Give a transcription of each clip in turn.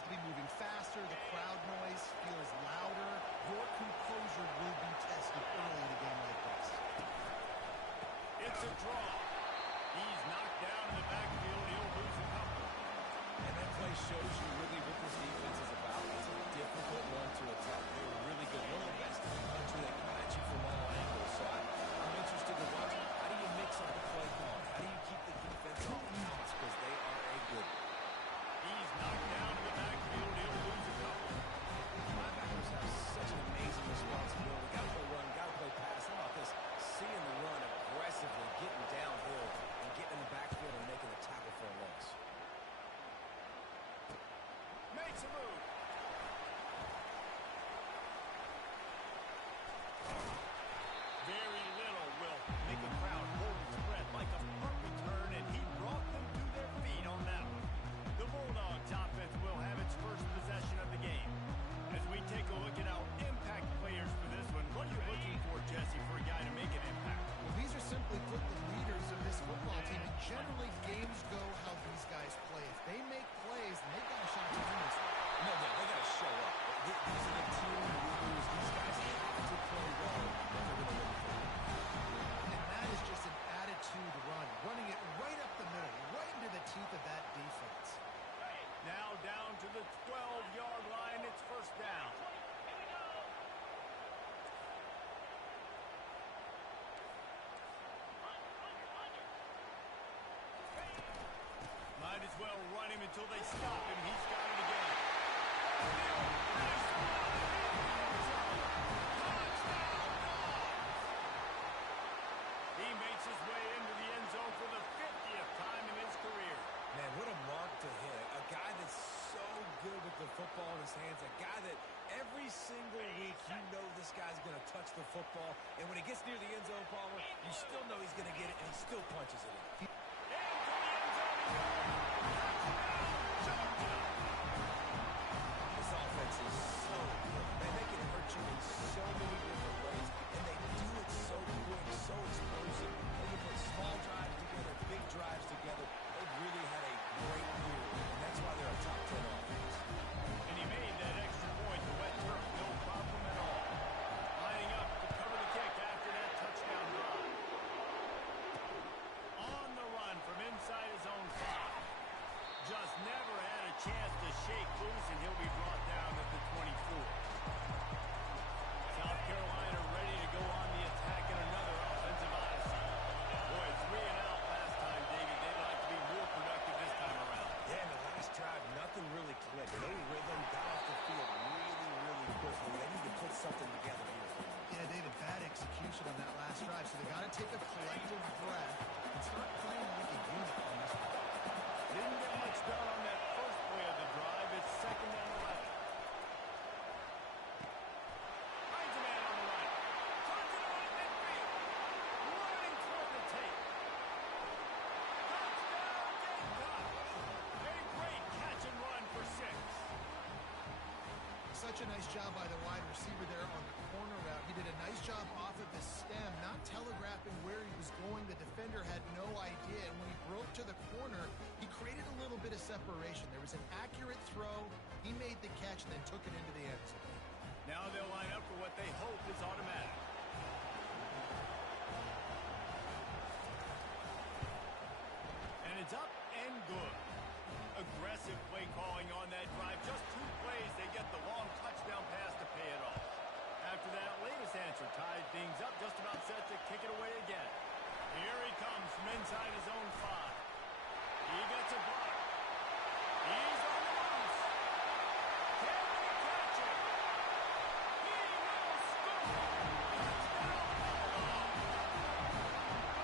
seems to be moving faster. The crowd noise feels louder. Your composure will be tested early in a game like this. It's a draw. He's knocked down in the backfield. He'll lose a couple. And that play shows you really what this defense is about. It's a difficult one to attack. They're really good. One of the best in the country. They come at you from all angles. So I'm interested to watch. How do you mix up the play calling? How do you keep the defense off balance? Because they are a good one. He's knocked down in the backfield. He'll lose a couple. Linebackers have such an amazing responsibility. Got to play run, got to play pass. How about this? Seeing the run aggressively, getting downhill, and getting in the backfield and making a tackle for a loss. Makes a move. Very little will make a crowd hold its breath like a punt return, and he brought them to their feet on that one. The Bulldogs offense will have its first possession of the game. As we take a look at our impact players for this one, what are you looking for, Jesse, for a guy to make an impact? Well, these are simply put the leaders of this football team. And generally, games go how these guys play. If they make plays, then they've got a shot to win this one. No, they got to show up. These are the team leaders. These guys have to play well if they're going to win the game. And that is just an attitude run, running it right up the middle, right into the teeth of that defense. Now down to the 12-yard line. It's first down. Might as well run him until they stop him. He's got it again. He makes his way into the end zone for the 50th time in his career. Man, what a mark to hit. A guy that's so good with the football in his hands. A guy that every single week you know this guy's going to touch the football. And when he gets near the end zone, Palmer, you still know he's going to get it, and he still punches it in. This offense is so good. Man, they can hurt you in so many different ways, and they do it so quick, so explosive. They can put small drives together, big drives together. They've really had a great year, and that's why they're a top 10 offense. And he made that extra point, the wet turf, no problem at all. Lining up to cover the kick after that touchdown drive. On the run from inside his own 5. Just never had a chance to shake loose, and he'll be brought down at the 24. South Carolina ready to go on the attack in another offensive odyssey. Boy, 3 and out last time, David. They'd like to be more productive this time around. Yeah, in the last drive, nothing really clicked. No rhythm, got off the field really quickly. They need to put something together here. Yeah, David, bad execution on that last drive. So they got to take a collective breath and start playing like a unit on this one. Didn't get much done on that first play of the drive. It's second and 11. Finds a man on the right. Turns it on at midfield. Running toward the tape. Touchdown, Gamecocks. A great catch and run for 6. Such a nice job by the wide receiver there on the corner route. He did a nice job off of the stem, not telegraphing where he was going. The defender had no idea, and when he broke to the corner, he created a little bit of separation. There was an accurate throw. He made the catch and then took it into the end zone. Now they'll line up for what they hope is automatic. And it's up and good. Aggressive play calling on that drive. Just 2 plays, they get the long touchdown pass to pay it off. After that latest answer tied things up, just about set to kick it away again. Here he comes from inside his own 5. He gets a block. He's on the loose. Can he catch it? He will score. Touchdown, Bulldogs.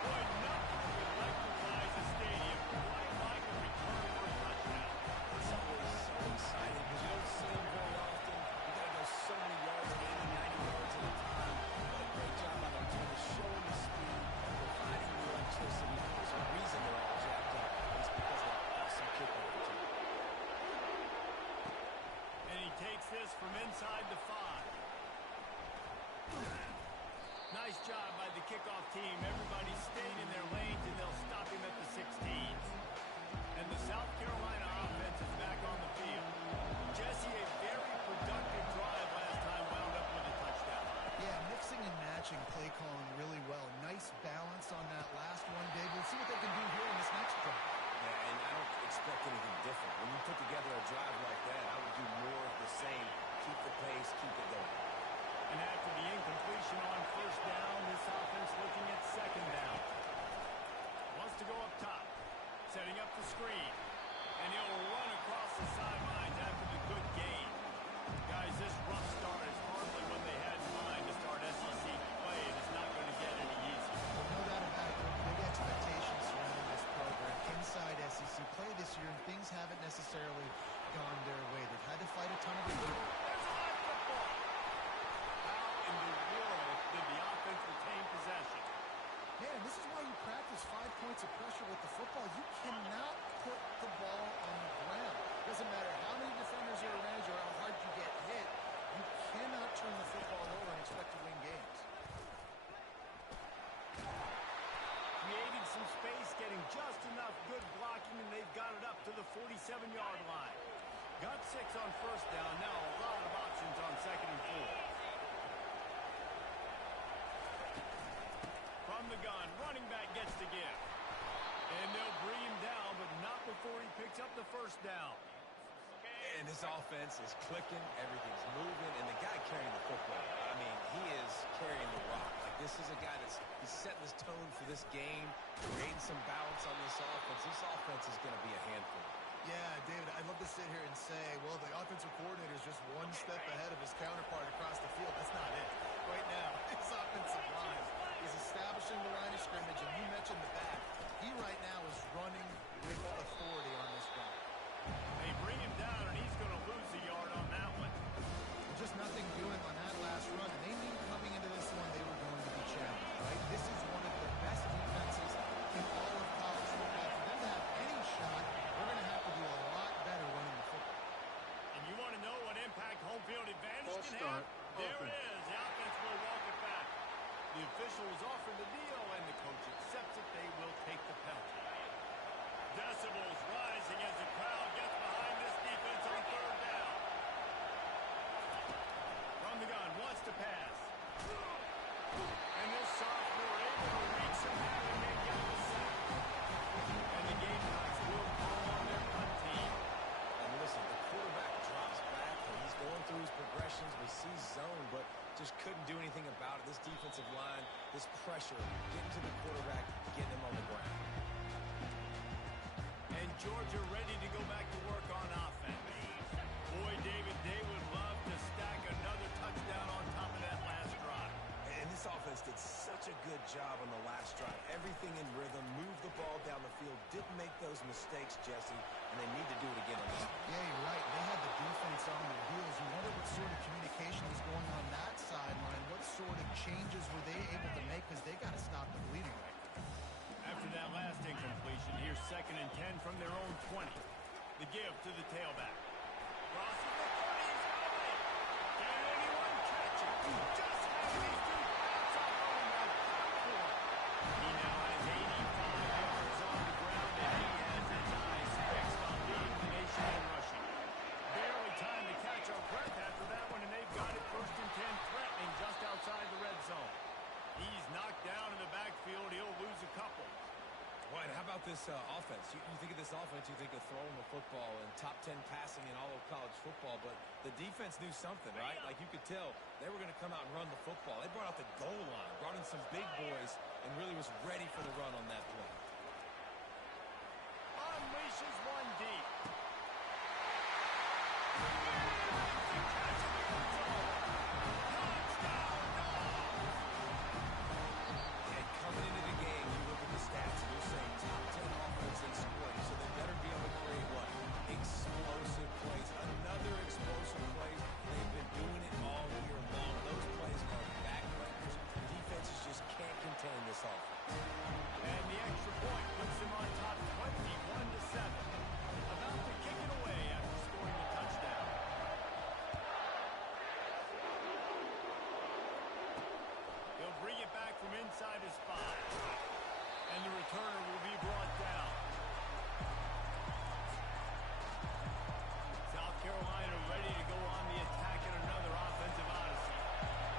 Boy, nothing electrifies a stadium quite like a return for a touchdown. It's always so exciting because you don't see them very often. You got to go so many yards, 80, 90 yards at a time. What a great job by their team of showing the speed, providing the electricity. There's a reason they're all jacked up. It's because of an awesome kickoff return. And he takes this from inside the 5. Nice job by the kickoff team. Everybody stayed in their lanes, and they'll stop him at the 16. And the South Carolina offense is back on the field. just keep it going. And after the incompletion on first down, this offense looking at second down. Wants to go up top, setting up the screen. And he'll run across the sidelines after the good gain. Guys, this rough start is hardly what they had in mind to start SEC play, and it's not going to get any easier. No doubt about it. There are big expectations surrounding this program. Inside SEC play this year, and things haven't necessarily gone their way. They've had to fight a ton of it. There's a live football. How in the world did the offense retain possession? Man, this is why you practice 5 points of pressure with the football. You cannot put the ball on the ground. Doesn't matter how many defenders are around you or how hard you get hit. You cannot turn the football over and expect to win games. Creating some space, getting just enough good blocking, and they've got it up to the 47-yard line. Got 6 on first down. Now a lot of options on second and 4. From the gun, running back gets to give. And they'll bring him down, but not before he picks up the first down. And this offense is clicking, everything's moving, and the guy carrying the football, I mean, he is carrying the rock. Like, this is a guy he's setting this tone for this game, creating some balance on this offense. This offense is going to be a handful. Yeah, David, I'd love to sit here and say, well, the offensive coordinator is just one step ahead of his counterpart across the field. That's not it. Right now, his offensive line is establishing the line of scrimmage, and you mentioned the back. He right now is running with authority on this run. They bring him down, and he's going to lose a yard on that one. Just nothing doing on that last run, and they knew coming into this one they were going to be challenged, right? This is one of the best defenses in all of college football. For them to have any shot, they're going to have to do a lot better running the football. And you want to know what impact home field advantage can have? There it is. The offense will walk it back. The official was offered the deal, and the coach accepts it. They will take the penalty. Decibels rising as the crowd gets behind this defense on third down. From the gun, wants to pass. And this sophomore able to reach some half and may get the sack. And the Gamecocks will call on their punt team. And listen, the quarterback drops back, and he's going through his progressions. We see zone, but just couldn't do anything about it. This defensive line, this pressure, getting to the quarterback, getting him on the ground. And Georgia ready to go back to work on offense. Boy, David, they would love to stack another touchdown on top of that last drive. And this offense did such a good job on the last drive. Everything in rhythm, moved the ball down the field, didn't make those mistakes, Jesse, and they need to do it again on this. Yeah, you're right. They had the defense on their heels. You wonder what sort of communication was going on that sideline. What sort of changes were they able to make, because they got to stop the bleeding right now. After that last incompletion, here's 2nd and 10 from their own 20. The give to the tailback. Crosses the 30, he's got it. Can anyone catch it? Just has these two bounce off on him at platform. He now has 85 yards on the ground, and he has his eyes fixed on leading the nation in rushing. Barely time to catch our breath after that one, and they've got it 1st and 10, threatening just outside the red zone. He's knocked down in the backfield. He'll lose a couple. Right, how about this offense? You think of this offense, you think of throwing the football and top 10 passing in all of college football, but the defense knew something, right? Like, you could tell they were going to come out and run the football. They brought out the goal line, brought in some big boys, and really was ready for the run on that play. Unleashes one deep. Coming into the game, you look at the stats and you're saying top 10 offense in scoring, so they better be able to create what? Explosive plays. Another explosive play. They've been doing it all year long. Those plays are backbreakers. Defenses just can't contain this offense. And the extra point puts them on top 21-7. About to kick it away after scoring the touchdown. He'll bring it back from inside his 5. And the returner will be brought down. South Carolina ready to go on the attack in another offensive odyssey.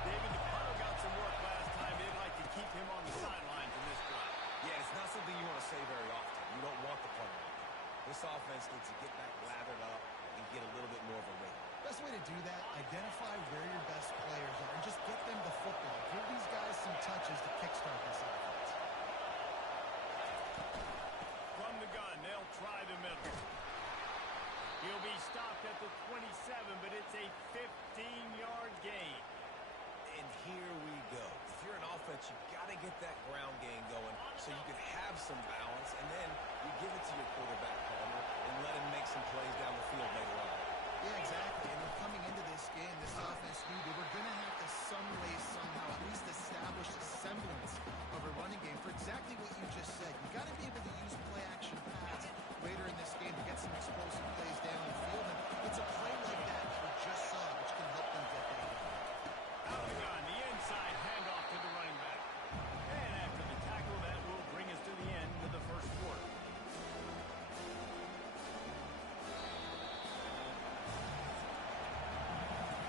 David DePaul got some work last time. They'd like to keep him on the sidelines in this drive. Yeah, it's not something you want to say very often. You don't want the punter. This offense needs to get back lathered up and get a little bit more of a rhythm. Best way to do that, identify where your best players are and just get them the football. Give these guys some touches to kickstart this offense. From the gun, they'll try the middle. He'll be stopped at the 27, but it's a 15-yard gain. And here we go. If you're an offense, you got to get that ground game going so you can have some balance, and then you give it to your quarterback, Palmer, and let him make some plays down the field later on. Yeah, exactly. And then coming into this game, this offense knew they were going to have to some way, somehow, at least establish a semblance of a running game for exactly what you just said. You got to be able to use play-action pass later in this game to get some explosive plays down the field. And it's a play like that we just saw, which can help them get that done. Out of the gun, the inside handoff to the running back. And after the tackle, that will bring us to the end of the first quarter.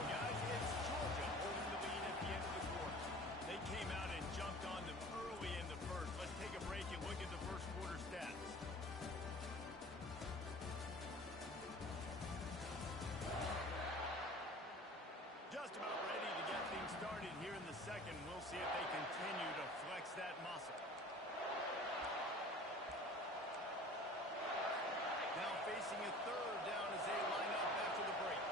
Guys, it's Georgia holding the lead at the end of the quarter. They came out and jumped on them early in the first. Let's take a break and look at the first quarter stats. Just about ready to get things started here in the second. We'll see if they continue to flex that muscle. Now facing a third down as they line up after the break.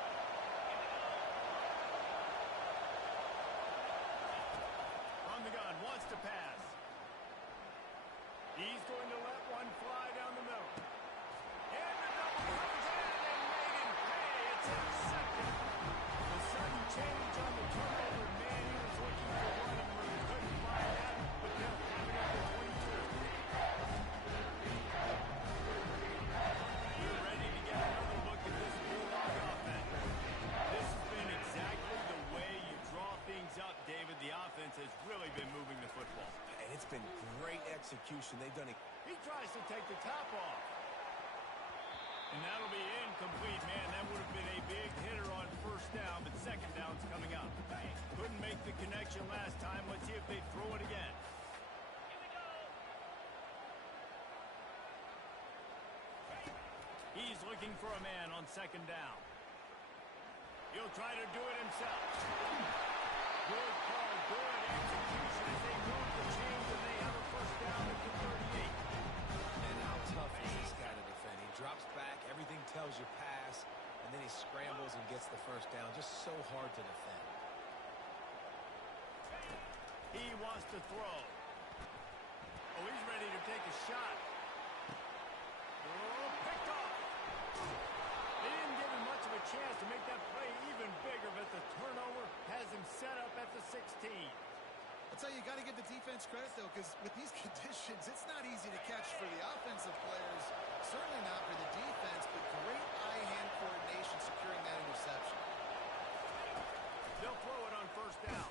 On the gun, wants to pass. He's going to let one fly down the middle. And the double comes in and made him pay. It's intercepted. The sudden change on the turnover, man, he was looking for running room. He couldn't find that, but they'll have it at the 22. You're ready to get another look at this Bulldog offense. This has been exactly the way you draw things up, David. The offense has really been moving the football. And it's been great execution. They've done it. He tries to take the top off. And that'll be incomplete, man. That would have been a big hitter on first down, but second down's coming up. Couldn't make the connection last time. Let's see if they throw it again. He's looking for a man on second down. He'll try to do it himself. Good call, good execution as they move the chains and they have a first down at the 38. And how tough is this guy to defend? He drops back, everything tells you pass, and then he scrambles and gets the first down. Just so hard to defend. He wants to throw. Oh, he's ready to take a shot. Oh, picked off. They didn't give him much of a chance to make that play even bigger, but the turnover has him set up at the 16. I'll tell you, you got to give the defense credit, though, because with these conditions, it's not easy to catch for the offensive players. Certainly not for the defense, but great eye-hand coordination securing that interception. They'll throw it on first down.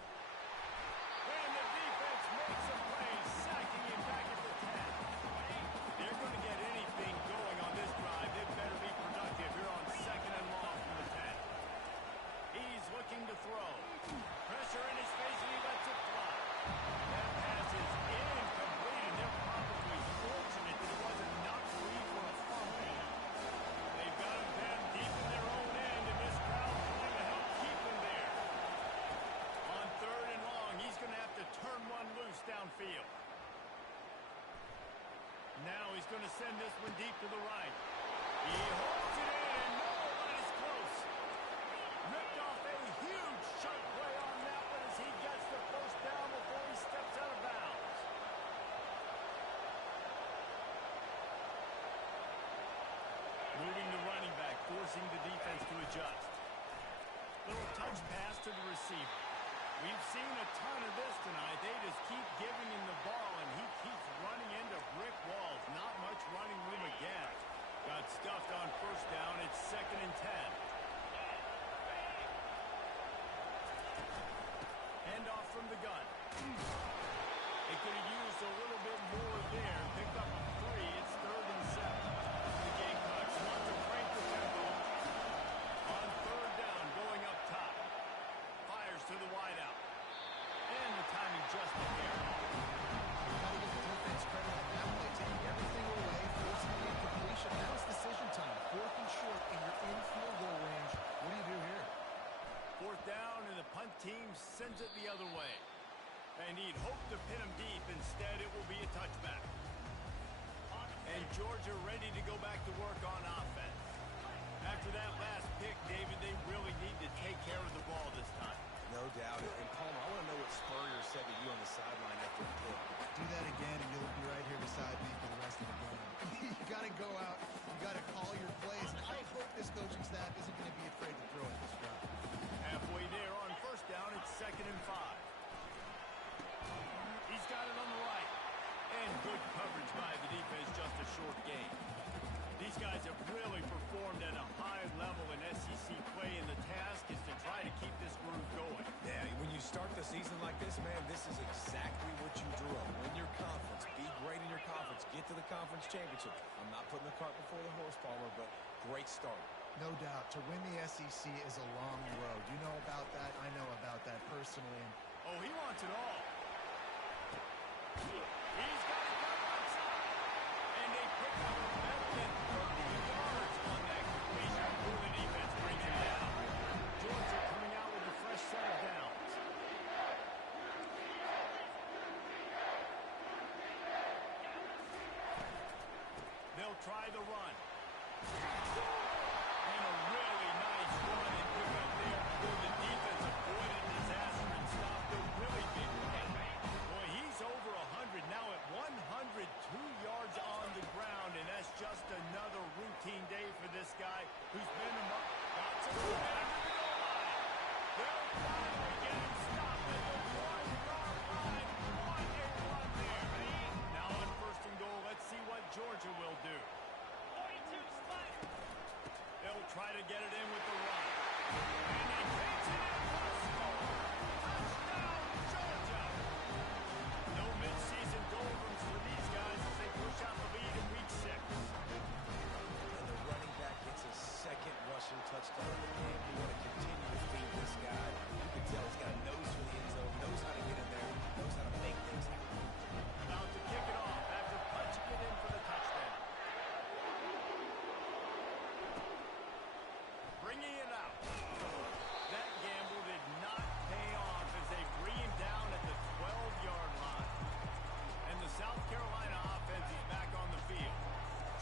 And the defense makes a play, sacking him back at the 10. They're going to get anything going on this drive. They better be productive here on second and long from the 10. He's looking to throw. Pressure in his face, and he lets it fly. That pass is incomplete, and they're probably fortunate that it wasn't knocked free for a fumble. They've got him pinned deep in their own end, and this crowd going to help keep him there. On third and long, he's going to have to turn one loose downfield. Now he's going to send this one deep to the right. He holds it in, and no one is close. Ripped off a huge sharp play on that one as he gets the first down before he steps out of bounds. Moving the running back, forcing the defense to adjust. Little touch pass to the receiver. We've seen a ton of this tonight. They just keep giving him the ball, and he keeps running into brick walls. Not much running room again. Got stuffed on first down. It's second and 10. Handoff from the gun. They could have used a little bit more there. Picked up 3. It's third and 7. The Gamecocks want to crank the tempo. On third down, going up top. Fires to the wideout. And the timing just a hair off. You got to give the defense credit on that play, taking everything away, forcing the incompletion. Now it's decision time. Fourth and short, and you're in field goal range. What do you do here? team sends it the other way. And he'd hope to pin him deep. Instead, it will be a touchback. And Georgia ready to go back to work on offense. After that last pick, David, they really need to take care of the ball this time. No doubt. And Palmer, I want to know what Spurrier said to you on the sideline after the pick. Do that again, and you'll be right here beside me for the rest of the game. You got to go out. You got to call your plays. And I hope this coaching staff isn't going to be afraid to throw at this route. Halfway there on first down, it's 2nd and 5. He's got it on the right. And good coverage by the defense, just a short gain. These guys have really performed at a high level in SEC play, and the task is to try to keep this groove going. Yeah, when you start the season like this, man, this is exactly what you drew up. Win your conference. Be great in your conference. Get to the conference championship. I'm not putting the cart before the horse, Palmer, but great start. No doubt. To win the SEC is a long road. You know about that. I know about that personally. Oh, he wants it all. He's got it covered outside. And they pick up better than 30 yards on that completion before the defense brings him down. Georgia coming out with a fresh set of downs. They'll try the run. And a really nice run and pick up there before the defense avoided disaster and stopped a really big play. Boy, he's over 100 now at 102 yards on the ground, and that's just another routine day for this guy who's been among lots of under the goal line. They'll finally get him stopped at the 1-yard line. What a run there. Now on 1st and goal, let's see what Georgia will do. They'll try to get it in with the run. And he takes it in for a score. Touchdown, Georgia. No midseason doldrums for these guys as they push out the lead in week 6. And the running back gets his 2nd rushing touchdown of the game. We want to continue to feed this guy. You can tell he's got a nose for the end zone, knows how to get in there, knows how to make things happen. About to kick it off after punching it in for the touchdown. Bringing it out. That gamble did not pay off as they bring him down at the 12-yard line. And the South Carolina offense is back on the field.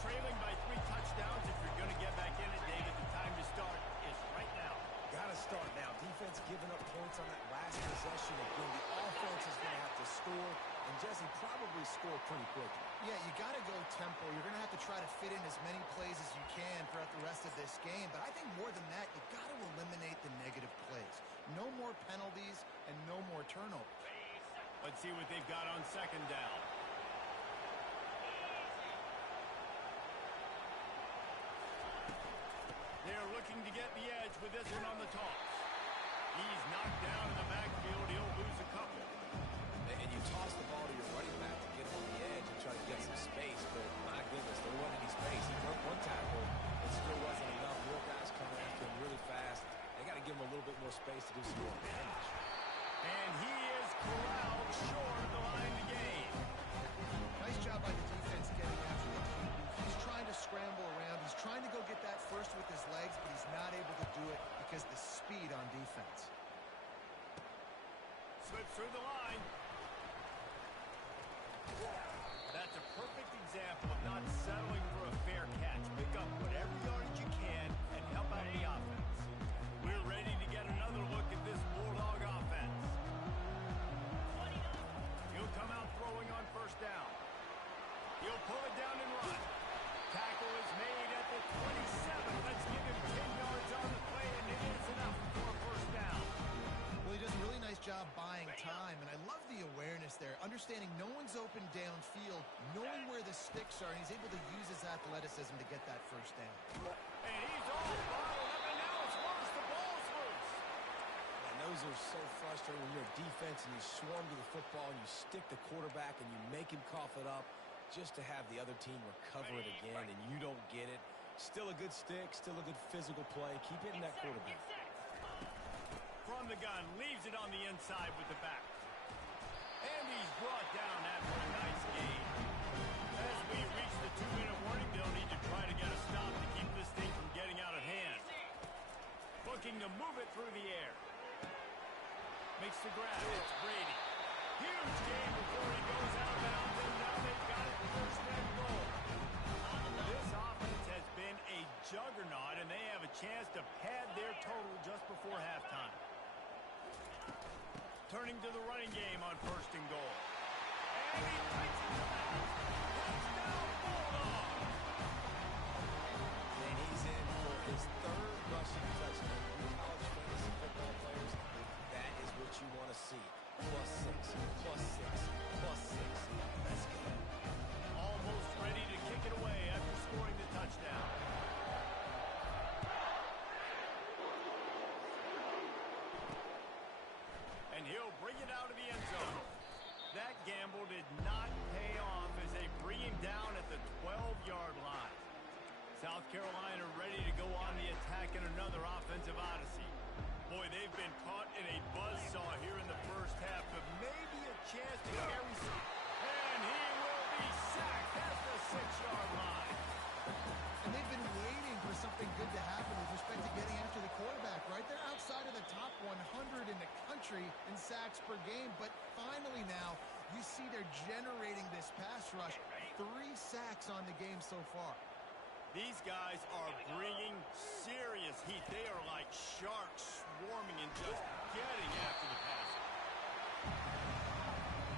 Trailing by 3 touchdowns. If you're going to get back in it, David, the time to start is right now. Got to start now. Defense giving up points on that last possession. Again, the offense is going to have to score, and Jesse probably score pretty quickly. Yeah, you got to go tempo. You're going to have to try to fit in as many plays as you can throughout the rest of this game. But I think more than that, you got to eliminate the negative plays. No more penalties and no more turnovers. Let's see what they've got on 2nd down. They're looking to get the edge with this one on the toss. He's knocked down in the backfield. He'll lose a couple. And you toss the ball to your running back to get on the edge and try to get some space, but my goodness, there wasn't any space. He broke one tackle, but still wasn't enough. More guys coming after him really fast. They got to give him a little bit more space to do some more damage. And he is corralled short of the line to gain. Nice job by the defense getting after the QB. He's trying to scramble around. He's trying to go get that first with his legs, but he's not able to do it because the speed on defense. Slips through the line. That's a perfect example of not settling for a fair catch. Pick up whatever yardage you can and help out the offense. We're ready to get another look at this Bulldog offense. He'll come out throwing on 1st down. He'll pull it down and run. Tackle is made at the 27. Let's give him 10 yards on the play, and it is enough for a 1st down. Well, he does a really nice job buying time, and I love the awareness there, understanding no one's open downfield, knowing where the sticks are, and he's able to use his athleticism to get that 1st down. And he's all bottled up, and now it's worse. The ball's loose. And those are so frustrating when you're a defense and you swarm to the football and you stick the quarterback and you make him cough it up just to have the other team recover it again, and you don't get it. Still a good stick, still a good physical play. Keep hitting that quarterback. From the gun, leaves it on the inside with the back. And he's brought down after a nice gain. As we reach the 2-minute warning, they'll need to try to get a stop to keep this thing from getting out of hand. Looking to move it through the air. Makes the grab. It's Brady. Huge game before he goes out of bounds, and now they've got it first and goal. This offense has been a juggernaut, and they have a chance to pad their total just before halftime. Turning to the running game on first and goal. And he takes it to the house. Touchdown, Bulldogs! And he's in for his third rushing touchdown. You college fantasy football players, that is what you want to see. +6, +6, +6. Let's go. Almost ready to kick it away after scoring the touchdown. And he'll bring it out of the end zone. That gamble did not pay off as they bring him down at the 12-yard line. South Carolina ready to go on the attack in another offensive odyssey. Boy, they've been caught in a buzzsaw here in the first half, but maybe a chance to carry some. And he will be sacked at the 6-yard line. And they've been waiting for something good to happen with respect to getting after the quarterback, right? They're outside of the top 100 in the country in sacks per game, but finally now you see they're generating this pass rush. 3 sacks on the game so far. These guys are bringing serious heat. They are like sharks swarming and just getting after the passer.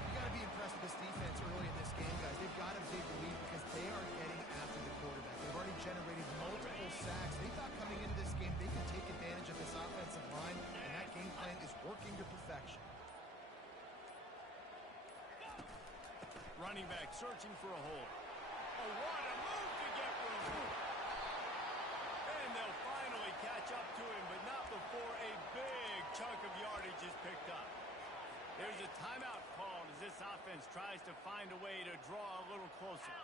You got to be impressed with this defense early in this game, guys. They've got a big lead because they are getting after the quarterback. They've already generated multiple sacks. They thought coming into this game they could take advantage of this offensive line, and that game plan is working to perfection. Running back searching for a hole. Oh, what a move to get room. And they'll finally catch up to him, but not before a big chunk of yardage is picked up. There's a timeout called as this offense tries to find a way to draw a little closer.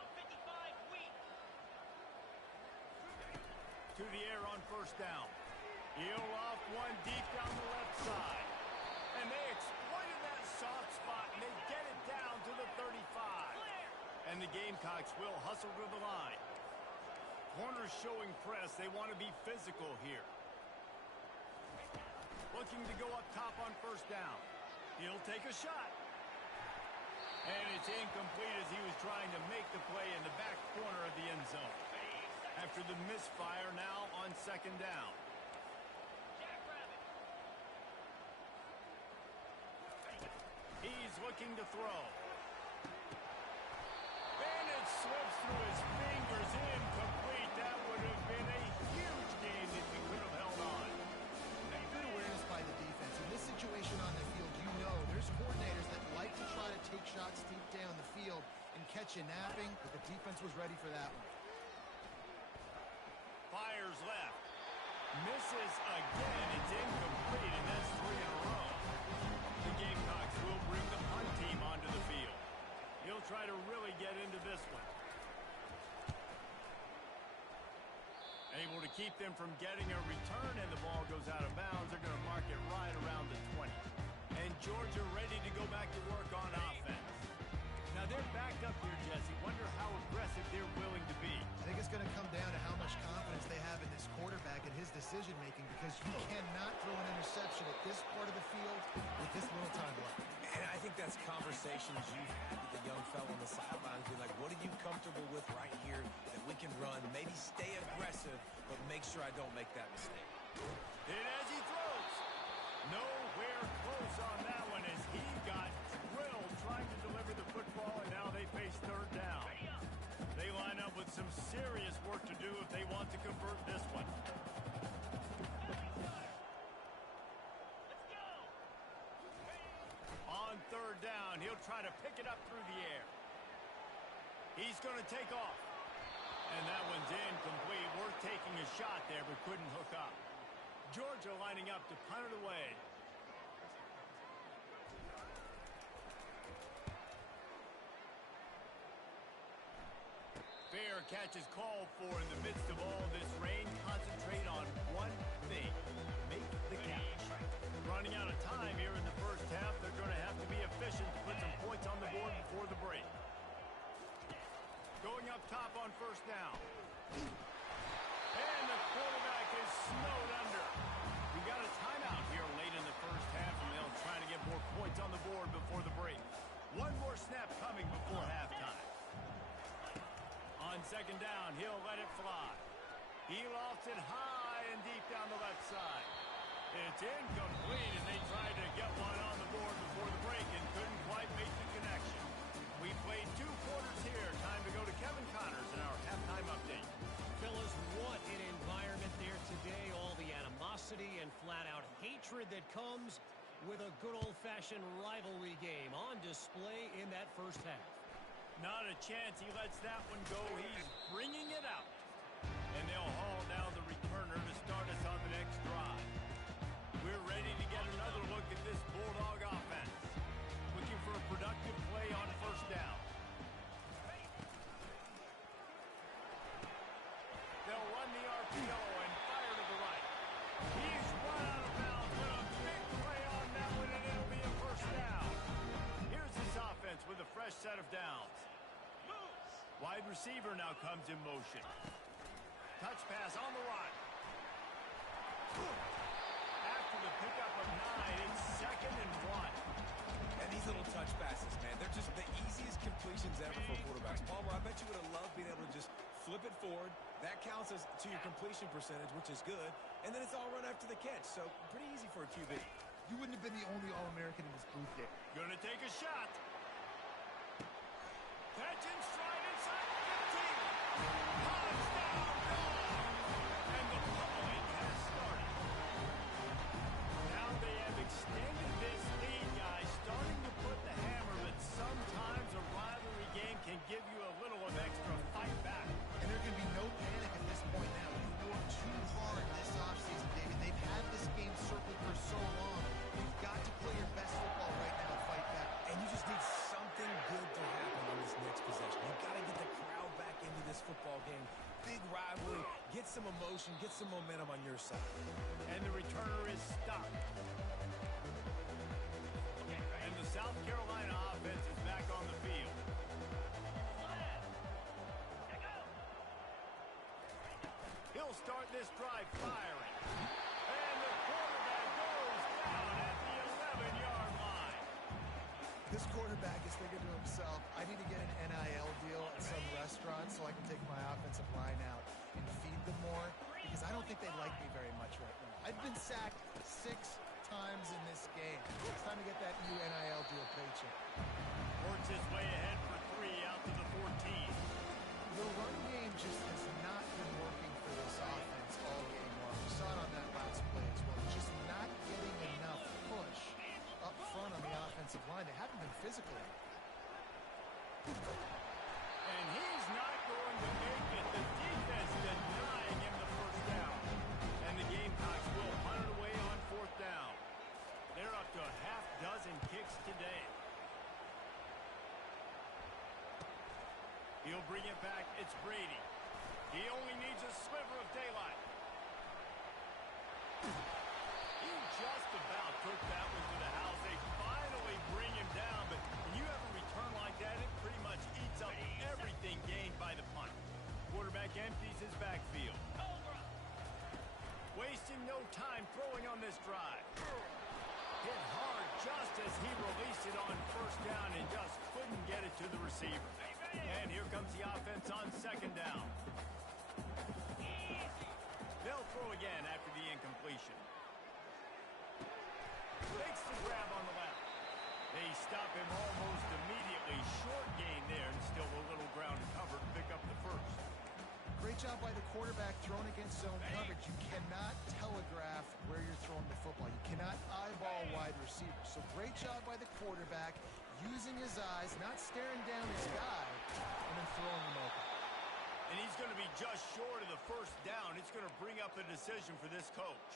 To the air on first down. He'll off one deep down the left side. And they exploited that soft spot, and they get it down to the 35. And the Gamecocks will hustle to the line. Corners showing press. They want to be physical here. Looking to go up top on first down. He'll take a shot. And it's incomplete as he was trying to make the play in the back corner of the end zone. After the misfire, now on second down. He's looking to throw. And it slips through his fingers, incomplete. That would have been a huge game if he could have held on. Good awareness by the defense. In this situation on the field, you know there's coordinators that like to try to take shots deep down the field and catch you napping, but the defense was ready for that one. Fires left. Misses again. It's incomplete, and that's 3 in a row. The Gamecocks will bring the punt team onto the field. He'll try to really get into this one. Able to keep them from getting a return, and the ball goes out of bounds. They're going to mark it right around the 20. And Georgia ready to go back to work on offense. Now they're backed up here, Jesse. Wonder how aggressive they're willing to be. I think it's going to come down to how much confidence they have in this quarterback and his decision-making, because you cannot throw an interception at this part of the field with this little time left. And I think that's conversations you've had with the young fellow on the sidelines. Be like, what are you comfortable with right here that we can run? Maybe stay aggressive, but make sure I don't make that mistake. And as he throws, nowhere close on that one as he got drilled trying to deliver the football, and now they face third down. They line up with some serious work to do if they want to convert this one. On third down, he'll try to pick it up through the air. He's going to take off. And that one's incomplete. Worth taking a shot there, but couldn't hook up. Georgia lining up to punt it away. Fair catch is called for in the midst of all this rain. Concentrate on one thing. Make the catch. Running out of time here in the first half. They're going to have to be efficient to put some points on the board before the break. Going up top on first down. And the quarterback is snowed under. We got a timeout here late in the first half, and they'll try to get second down, he'll let it fly. He lofts it high and deep down the left side. It's incomplete, and they tried to get one on the board before the break and couldn't quite make the connection. We played 2 quarters here. Time to go to Kevin Connors in our halftime update. Fellas, what an environment there today. All the animosity and flat-out hatred that comes with a good old-fashioned rivalry game on display in that first half. Not a chance he lets that one go. He's bringing it out. And they'll haul down the returner to start us on the next drive. We're ready to get another look at this Bulldog offense. Looking for a productive play on first down. They'll run the RPO and fire to the right. He's run out of bounds with a big play on that one, and it'll be a first down. Here's this offense with a fresh set of downs. Wide receiver now comes in motion. Touch pass on the right. After the pickup of 9, it's 2nd and 1. And these little touch passes, man, they're just the easiest completions ever for quarterbacks. Palmer, I bet you would have loved being able to just flip it forward. That counts as to your completion percentage, which is good. And then it's all run after the catch. So pretty easy for a QB. You wouldn't have been the only All-American in this booth game. Gonna take a shot. Catch in stride inside the 15. Touchdown, gone. And the pummeling has started. Now they have extended this lead, guys, starting to put the hammer, but sometimes a rivalry game can give you a little of extra fight back. And there can be no panic at this point now. You've worked too hard this offseason, David. They've had this game circled for so long. You've got to play your best football right now to fight back. And you just need something good to happen on this next possession. You've got to get the crowd back into this football game. Big rivalry. Get some emotion. Get some momentum on your side. And the returner is stopped. And the South Carolina offense is back on the field. He'll start this drive firing. And the quarterback goes down at the 11-yard line. This quarterback is thinking to himself, I need to get an NIL deal at some restaurant so I can take my offensive line out and feed them more, because I don't think they like me very much right now. I've been sacked 6 times in this game. It's time to get that new NIL deal paycheck. Works his way ahead for 3 out to the 14. The run game just has not been working for this offense all game long. We saw it on that last play as well. Just not getting enough push up front on the offensive line. They haven't been physical. And he's not going to make it. The defense denying him the first down. And the Gamecocks will punt it away on 4th down. They're up to a half dozen kicks today. He'll bring it back. It's Brady. He only needs a sliver of daylight. He just about took that one to the house. They finally bring him down, but when you have a return like that, it pretty much eats up everything gained by the punt. Quarterback empties his backfield. Wasting no time throwing on this drive. Hit hard just as he released it on first down and just couldn't get it to the receiver. And here comes the offense on 2nd down. They'll throw again after the incompletion. Makes the grab on the left. They stop him almost immediately. Short gain there and still a little ground to cover to pick up the first. Great job by the quarterback thrown against zone coverage. You cannot telegraph where you're throwing the football. You cannot eyeball wide receivers. So great job by the quarterback using his eyes, not staring down his guy, and then throwing him open. And he's going to be just short of the first down. It's going to bring up a decision for this coach.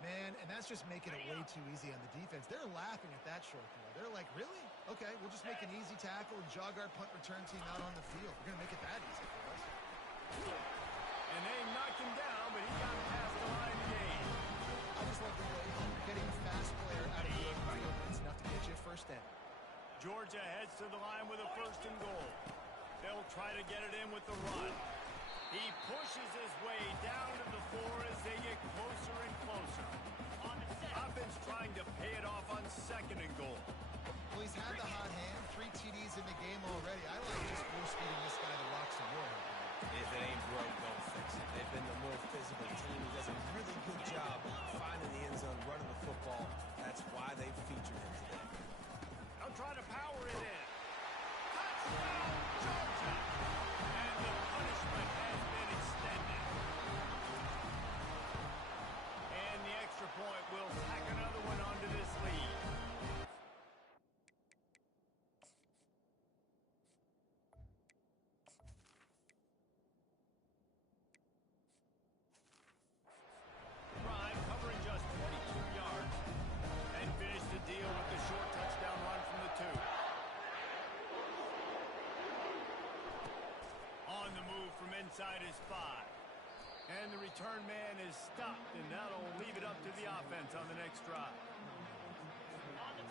Man, and that's just making it way too easy on the defense. They're laughing at that short throw. They're like, really? Okay, we'll just make an easy tackle and jog our punt return team out on the field. We're going to make it that easy for us. And they knocked him down, but he got past the line of game. I just love the way you're getting a fast player out of the open field. It's enough to get you a first down. Georgia heads to the line with a 1st and goal. They'll try to get it in with the run. He pushes his way down to the floor as they get closer and closer. Offense trying to pay it off on 2nd and goal. Well, he's had the hot hand, 3 TDs in the game already. I like just force feeding this guy the rock some more. If it ain't broke, don't fix it. They've been the more physical team. He does a really good job finding the end zone, running the football. That's why they've featured him today. They'll try to power it in. Touchdown, Georgia! And the punishment has been extended. And the extra point will tack another one onto this lead. Drive covering just 42 yards and finished the deal with the short touchdown run from the 2. On the move from inside his 5. And the return man is stopped, and that'll leave it up to the offense on the next drive.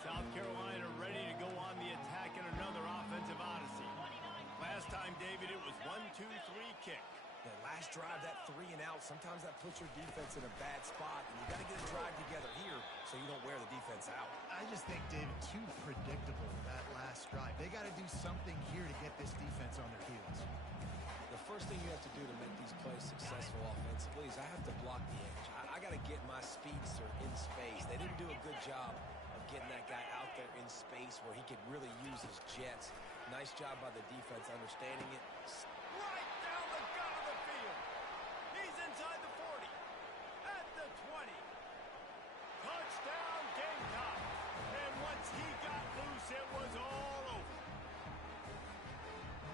South Carolina ready to go on the attack in another offensive odyssey. Last time, David, it was 1-2-3 kick. That last drive, that 3 and out, sometimes that puts your defense in a bad spot, and you got to get a drive together here so you don't wear the defense out. I just think, David, too predictable, that last drive. They got to do something here to get this defense on their heels. The first thing you have to do to make these plays successful offensively is I have to block the edge. I got to get my speedster in space. They didn't do a good job of getting that guy out there in space where he could really use his jets. Nice job by the defense understanding it. Right down the gut of the field. He's inside the 40. At the 20. Touchdown, Gamecocks. And once he got loose, it was all over.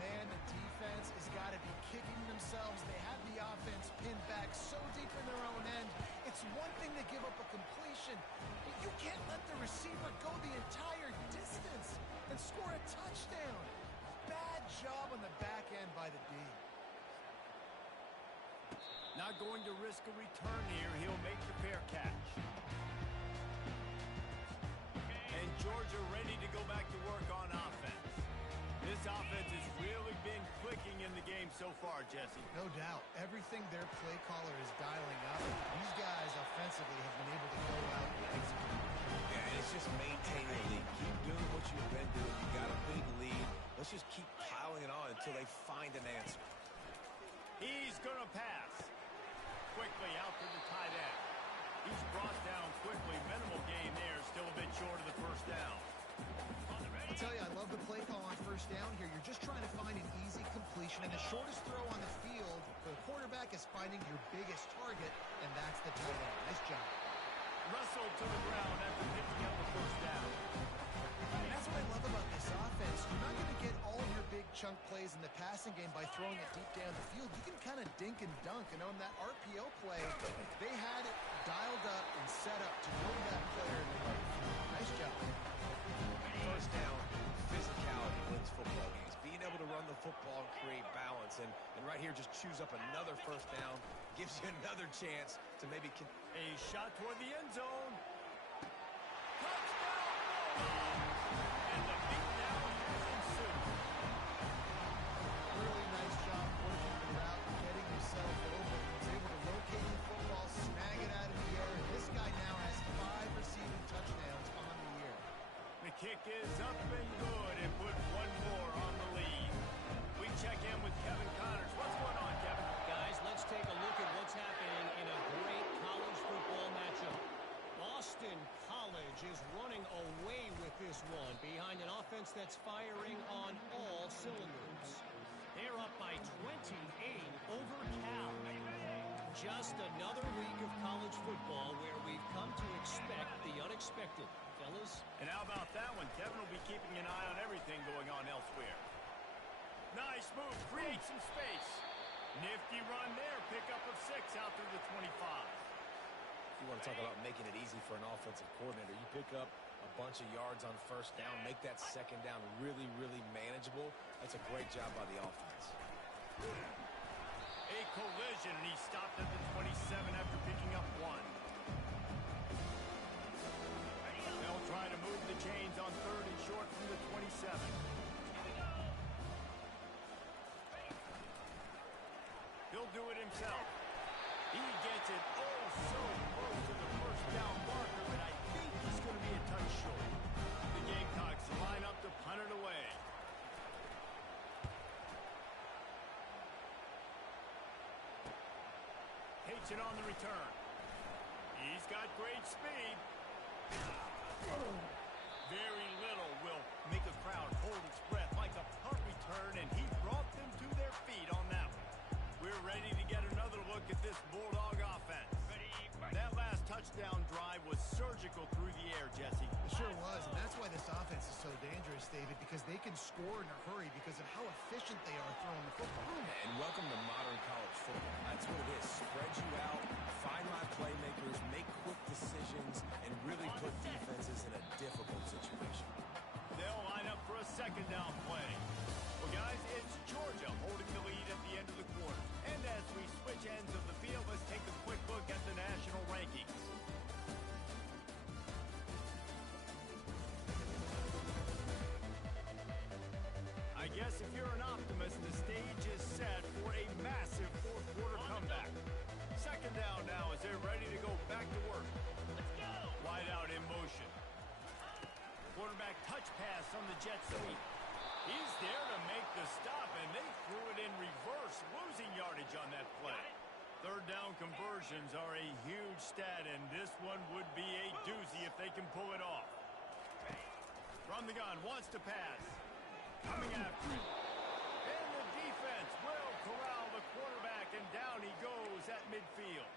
Man, the defense has got to be kicking themselves. They have the offense pinned back so deep in their own end. It's one thing to give up a completion, but you can't let the receiver go the entire distance and score a touchdown. Bad job on the back end by the D. Not going to risk a return here. He'll make the fair catch. And Georgia ready to go back to work on offense. This offense has really been clicking in the game so far, Jesse. No doubt. Everything their play caller is dialing up. These guys offensively have been able to go out and execute. Yeah, and it's just maintaining the lead. Keep doing what you've been doing. You got a big lead. Let's just keep piling it on until they find an answer. He's going to pass. Quickly out to the tight end. He's brought down quickly. Minimal gain there. Still a bit short of the first down. I'll tell you, I love the play call on first down here. You're just trying to find an easy completion, and the shortest throw on the field for the quarterback is finding your biggest target, and that's the tight end. Nice job. Wrestled to the ground after picking up the first down. And that's what I love about this offense. You're not going to get all your big chunk plays in the passing game by throwing it deep down the field. You can kind of dink and dunk, and on that RPO play, they had it dialed up and set up to know that player in the right field. Nice job. First down, physicality wins football games. Being able to run the football and create balance. And right here, just choose up another first down. Gives you another chance to maybe... A shot toward the end zone. Touchdown! And the beatdown has ensued. Really nice job working the route, getting himself open. He's able to locate the football, snag it out of the air. And this guy now has 5 receiving touchdowns on the year. The kick is up and good and put one more on the lead. We check in with Kevin Connors. What's going on, Kevin? Guys, let's take a look at what's happening in a great college football matchup. Boston College is running away with this one behind an offense that's firing on all cylinders. They're up by 28 over Cal. Just another week of college football where we've come to expect the unexpected. Fellas? And how about that one? Kevin will be keeping an eye on everything going on elsewhere. Nice move. Create some space. Nifty run there. Pickup of 6 out through the 25. You want to talk about making it easy for an offensive coordinator. You pick up a bunch of yards on first down, make that second down really, really manageable. That's a great job by the offense. A collision, and he stopped at the 27 after picking up 1. They'll try to move the chains on 3rd and short from the 27. He'll do it himself. He gets it oh so close to the first down marker, but I think he's going to be a touch short. The Gamecocks line up to punt it away. takes it on the return. He's got great speed. Very little will make a crowd hold its breath like a punt return, and he brought them to their feet on that one. We're ready to get another look at this Bulldog offense. That last touchdown drive was surgical through the air, Jesse. It sure was, and that's why this offense is so dangerous, David, because they can score in a hurry because of how efficient they are throwing the football. And welcome to modern college football. That's what it is. Spread you out, find my playmakers, make quick decisions, and really put defenses in a difficult situation. They'll line up for a second down play. Well, guys, it's Georgia holding the lead at the end of the quarter. And as we switch ends of the field, let's take a quick look at the national rankings. I guess if you're an optimist, the stage is set for a massive fourth quarter comeback. Second down now as they're ready to go back to work. Let's go! Wide out in motion. Quarterback touch pass on the jet sweep. He's there to make the stop, and they threw it in reverse, losing yardage on that play. Third down conversions are a huge stat, and this one would be a doozy if they can pull it off. From the gun, wants to pass. Coming after it. And the defense will corral the quarterback, and down he goes at midfield.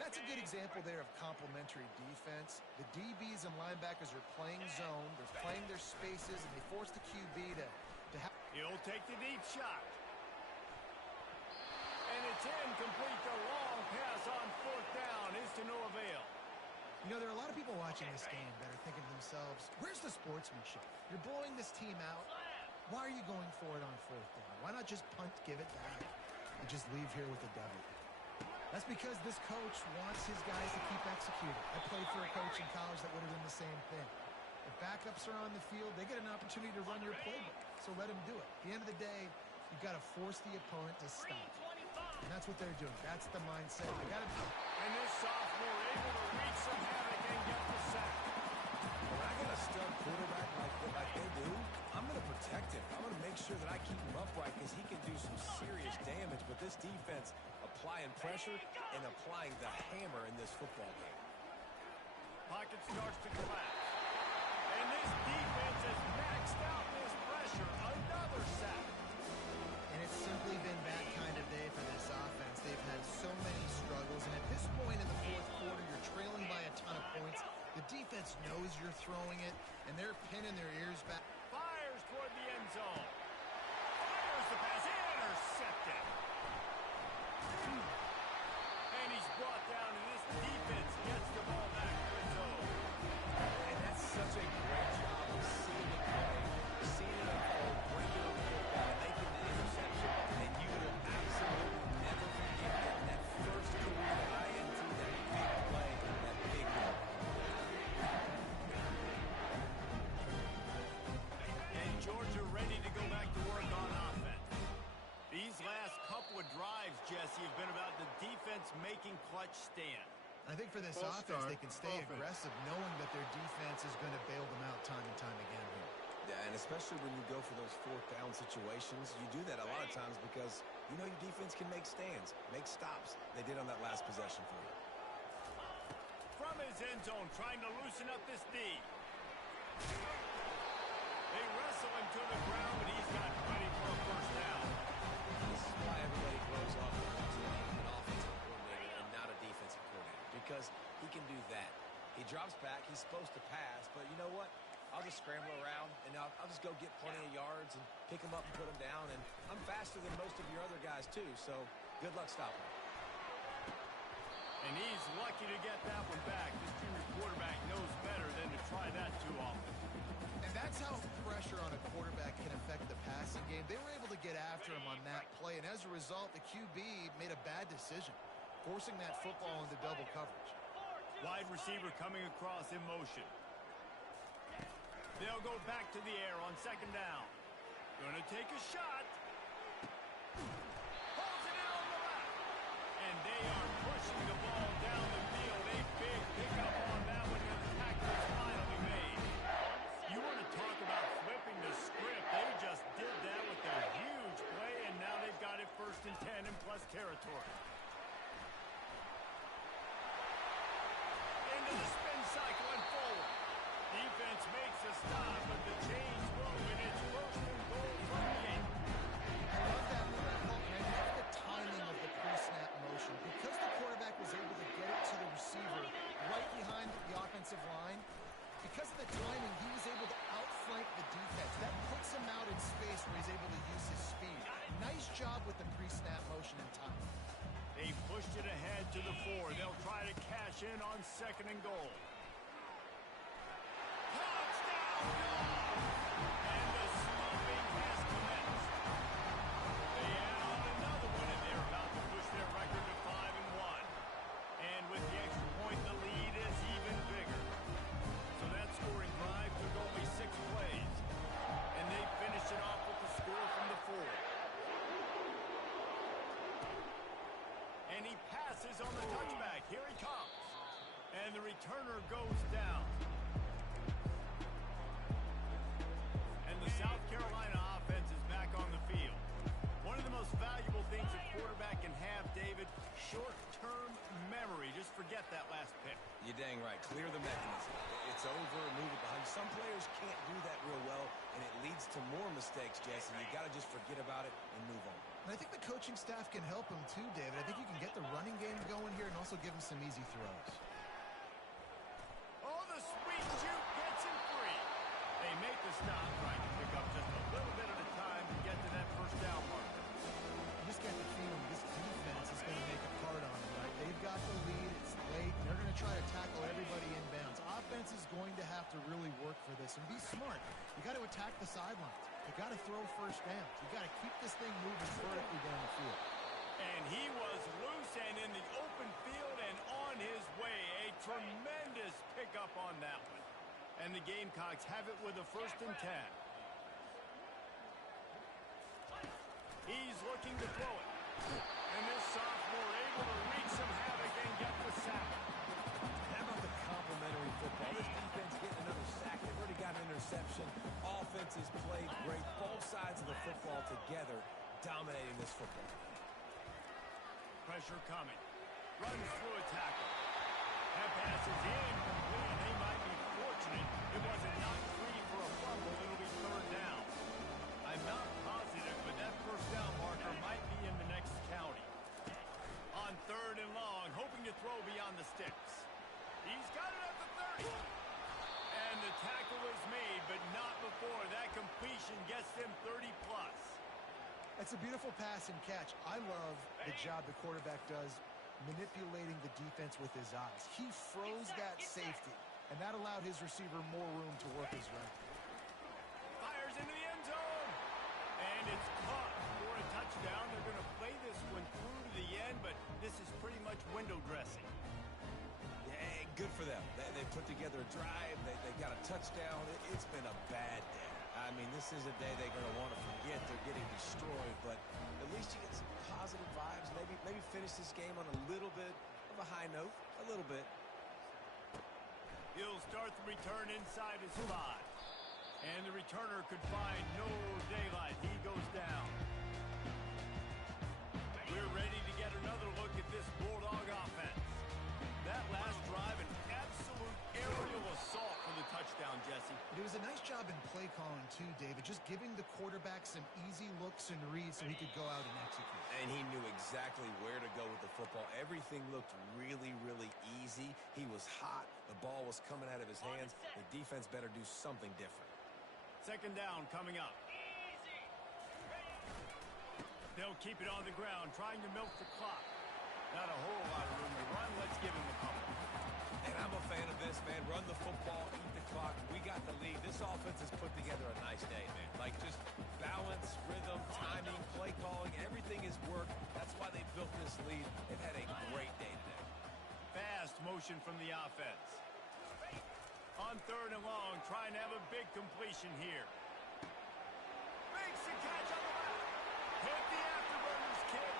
That's a good example there of complementary defense. The DBs and linebackers are playing zone, they're playing their spaces, and they force the QB to have... He'll take the deep shot. And it's incomplete. The long pass on fourth down is to no avail. You know, there are a lot of people watching this game that are thinking to themselves, where's the sportsmanship? You're blowing this team out. Why are you going for it on fourth down? Why not just punt, give it back, and just leave here with a W? That's because this coach wants his guys to keep executing. I played for a coach in college that would have done the same thing. If backups are on the field, they get an opportunity to run your playbook, so let them do it. At the end of the day, you've got to force the opponent to stop. And that's what they're doing. That's the mindset. You got to do it. And this sophomore able to reach some havoc and get the sack. When I got a stud quarterback like they do, I'm going to protect him. I'm going to make sure that I keep him upright because he can do some serious damage. But this defense applying pressure and applying the hammer in this football game. Pocket starts to collapse. And this defense has maxed out this pressure. Another sack. And it's simply been that kind of day for this offense. They've had so many struggles, and at this point in the fourth quarter, you're trailing by a ton of points. The defense knows you're throwing it, and they're pinning their ears back. Fires toward the end zone. Fires the pass. Intercepted. And he's brought down, and this defense gets the ball back to its own. And that's such a great job of seeing it play, seeing it unfold, breaking up the football, and making the interception. And you will absolutely never forget that first career INT, that big play, that big run. And Georgia ready to go back to work on offense. These last couple of drives, Jesse, have been about the defense making clutch stand. I think for this offense, they can stay aggressive knowing that their defense is going to bail them out time and time again here. Yeah, and especially when you go for those fourth down situations, you do that a lot of times because you know your defense can make stands, make stops. They did on that last possession for you. From his end zone, trying to loosen up this D. They wrestle him to the ground, but he's got plenty for a first down. This is why everybody grows up and becomes an offensive coordinator and not a defensive coordinator, because he can do that. He drops back, he's supposed to pass, but you know what? I'll just scramble around, and I'll just go get plenty of yards and pick them up and put them down, and I'm faster than most of your other guys, too, so good luck stopping. And he's lucky to get that one back. This junior quarterback knows better than to try that too often. And that's how pressure on a quarterback can affect the passing game. They were able to get after him on that play, and as a result, the QB made a bad decision, forcing that football into double coverage. Wide receiver coming across in motion. They'll go back to the air on second down. Gonna take a shot. Holds it in on the left. And they are pushing the ball down the field. A big pickup on that one, and the tackle is finally made. You want to talk about flipping the script. They just did that with a huge play, and now they've got it 1st and 10 in plus territory. behind the offensive line. Because of the timing, he was able to outflank the defense. That puts him out in space where he's able to use his speed. Nice job with the pre-snap motion and time. They pushed it ahead to the 4. They'll try to cash in on 2nd and goal. Touchdown! And the slumping has commenced. They add on another one, and they're about to push their record to 5-1. And with the extra point, the lead is even bigger. So that scoring drive took only 6 plays. And they finished it off with the score from the 4. And he passes on the touchback. Here he comes. And the returner goes down. And the South Carolina offense is back on the field. One of the most valuable things a quarterback can have, David, short-term memory. Just forget that last pick. You're dang right. Clear the mechanism. It's over and move it behind. Some players can't do that real well, and it leads to more mistakes, Jesse. You got to just forget about it and move on. And I think the coaching staff can help him too, David. I think you can get the running game going here and also give him some easy throws. Oh, the sweet juke gets him free. They make the stop, trying to pick up just a little bit at a time to get to that first down marker. You just get the feeling this defense is going to make a card on him, right? They've got the lead, it's late, and they're going to try to tackle everybody inbounds. Offense is going to have to really work for this and be smart. You got to attack the sidelines. You got to throw first downs. You got to keep this thing moving vertically down the field. And he was loose and in the open field and on his way. A tremendous pickup on that one. And the Gamecocks have it with a 1st and 10. He's looking to throw it. And this sophomore able to wreak some havoc and get the sack. How about the complimentary football? This defense getting another sack. They've already got an interception. Offense has played great. Both sides of the football together dominating this football. Pressure coming. Runs through a tackle. That pass is incomplete. They might be fortunate it wasn't knocked free for a fumble. It'll be 3rd down. I'm not positive, but that first down marker might be in the next county. On 3rd and long, hoping to throw beyond the sticks. He's got it at the 30. And the tackle is made, but not before. That completion gets them 30-plus. It's a beautiful pass and catch. I love the job the quarterback does manipulating the defense with his eyes. He froze that safety, and that allowed his receiver more room to work his route. Fires into the end zone. And it's caught for a touchdown. They're going to play this one through to the end, but this is pretty much window dressing. Yeah, good for them. They put together a drive. They got a touchdown. It's been a bad day. I mean, this is a day they're going to want to forget. They're getting destroyed, but at least you get some positive vibes. Maybe finish this game on a little bit of a high note. A little bit. He'll start the return inside his 5. And the returner could find no daylight. He goes down. We're ready to get another look at this Bulldog offense. That last drive, an absolute aerial assault for the touchdown, Jesse. It was a nice job in play calling too, David, just giving the quarterback some easy looks and reads so he could go out and execute. And he knew exactly where to go with the football. Everything looked really, really easy. He was hot. The ball was coming out of his hands. The defense better do something different. 2nd down coming up. They'll keep it on the ground, trying to milk the clock. Not a whole lot of room to run. Let's give him a couple. And I'm a fan of this, man. Run the football, eat the clock. We got the lead. This offense has put together a nice day, man. Like, just balance, rhythm, timing, play calling. Everything has worked. That's why they built this lead. They've had a great day today. Fast motion from the offense. On 3rd and long, trying to have a big completion here. Makes the catch on the left. Hit the afterburners kick.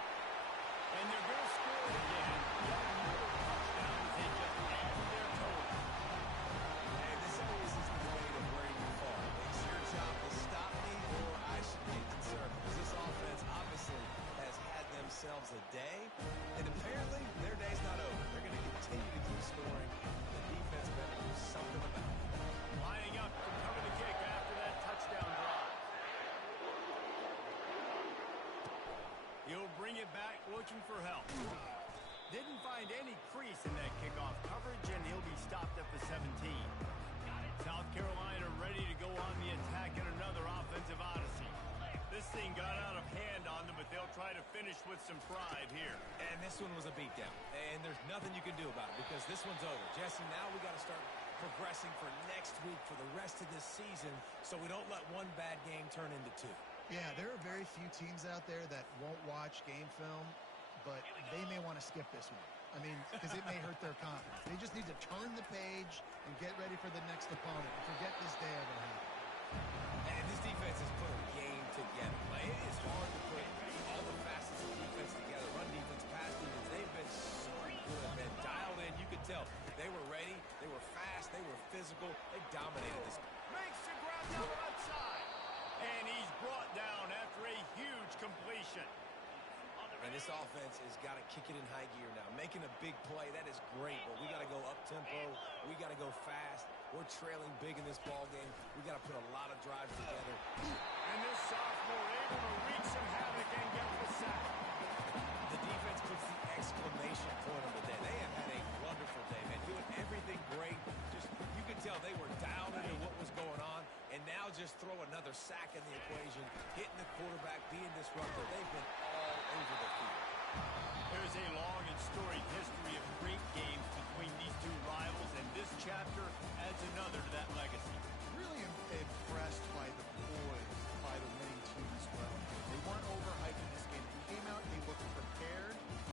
And they're going to score again. Yet another touchdown as they just add to their total. And this always is the way to bring you far. It's your job to stop me, or I should get concerned. Because this offense obviously has had themselves a day. And apparently, their day's not over. They're going to continue to keep scoring. The defense better do something about it. Lining up to cover the kick after that touchdown drive. He'll bring it back looking for help. Didn't find any crease in that kickoff coverage, and he'll be stopped. stopped at the 17. South Carolina ready to go on the attack in another offensive odyssey. This thing got out of hand on them, but they'll try to finish with some pride here. And this one was a beatdown. And there's nothing you can do about it because this one's over. Jesse, now we got to start progressing for next week for the rest of this season so we don't let one bad game turn into two. Yeah, there are very few teams out there that won't watch game film, but they may want to skip this one. I mean, because it may hurt their confidence. They just need to turn the page and get ready for the next opponent and forget this day ever happened. And this defense has put a game together. Like, it is hard to put all the facets of defense together. Run defense, pass defense, they've been so good, man. Dialed in, you could tell. They were ready, they were fast, they were physical. They dominated this. Makes the grab down the right side. And he's brought down after a huge completion. And this offense has got to kick it in high gear now. Making a big play, that is great, but we got to go up-tempo. We got to go fast. We're trailing big in this ball game. We got to put a lot of drives together. And this sophomore able to wreak some havoc and get the sack. The defense puts the exclamation point on the day. They have had a wonderful day, man. Doing everything great. Just, you could tell they were dialed into what was going on. And now just throw another sack in the equation, hitting the quarterback, being disruptive. They've been all over the field. There's a long and